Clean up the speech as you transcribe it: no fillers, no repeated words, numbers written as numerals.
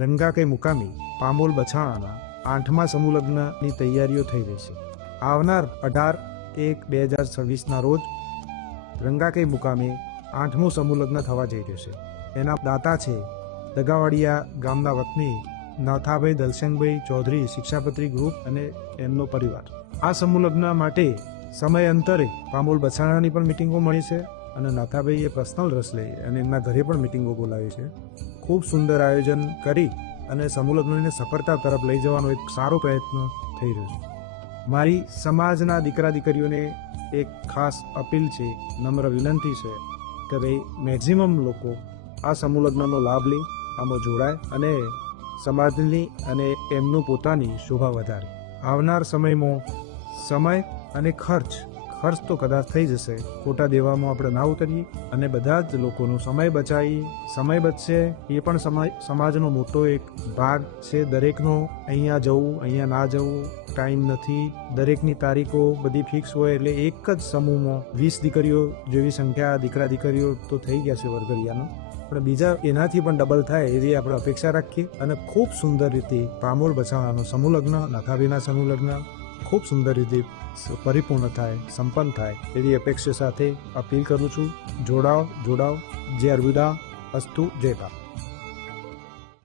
રંગા કઈ મુકામી પામોલ બછાણાના 8મા સમૂહ લગ્નની તૈયારીઓ થઈ રહી છે. આવનાર 18/1/2026ના રોજ રંગા કઈ મુકામે 8મું સમૂહ લગ્ન થવા જઈ રહ્યું છે. એના દાતા છે દગાવાડિયા ગામના વતની નાથાભાઈ દલસંગભાઈ ચૌધરી શિક્ષાપત્રી ગ્રુપ અને એમનો પરિવાર. આ સમૂહ લગ્ન માટે સમયાંતરે પામોલ બછાણાની પણ મિટિંગો મળી છે અને નાથાભાઈએ પર્સનલ રસ લઈ અને એમના ઘરે પણ મિટિંગો બોલાવી છે. ખૂબ સુંદર આયોજન કરી અને સમૂહ લગ્નને સફળતા તરફ લઈ જવાનો એક સારો પ્રયત્ન થઈ રહ્યો છે. મારી સમાજના દીકરા દીકરીઓને એક ખાસ અપીલ છે, નમ્ર વિનંતી છે કે ભાઈ મેક્ઝિમમ લોકો આ સમૂહ લગ્નનો લાભ લે, આમાં જોડાય અને સમાજની અને એમનું પોતાની શોભા વધારે. આવનાર સમયમાં સમય અને ખર્ચ તો કદાચ થઈ જશે, ખોટા દેવામાં આપણે ના ઉતરીએ અને બધા જ લોકોનો સમય બચાવીએ. સમય બચશે એ પણ સમાજનો મોટો એક ભાગ છે. દરેકનો અહીંયા જવું અહીંયા ના જવું ટાઈમ નથી, દરેકની તારીખો બધી ફિક્સ હોય એટલે એક જ સમૂહમાં 20 દીકરીઓ જેવી સંખ્યા દીકરા દીકરીઓ તો થઈ ગયા છે વરઘડિયાનો, પણ બીજા એનાથી પણ ડબલ થાય એવી આપણે અપેક્ષા રાખીએ અને ખૂબ સુંદર રીતે પામોલ બછાણાનો સમૂહ લગ્ન, નાથાભાઈના સમૂહ લગ્ન ખૂબ સુંદર રીતે પરિપૂર્ણ થાય, સંપન્ન થાય એવી અપેક્ષા સાથે અપીલ કરું છું. જોડાઓ. જય અર્બુદા અસ્તુ. જય ભારત.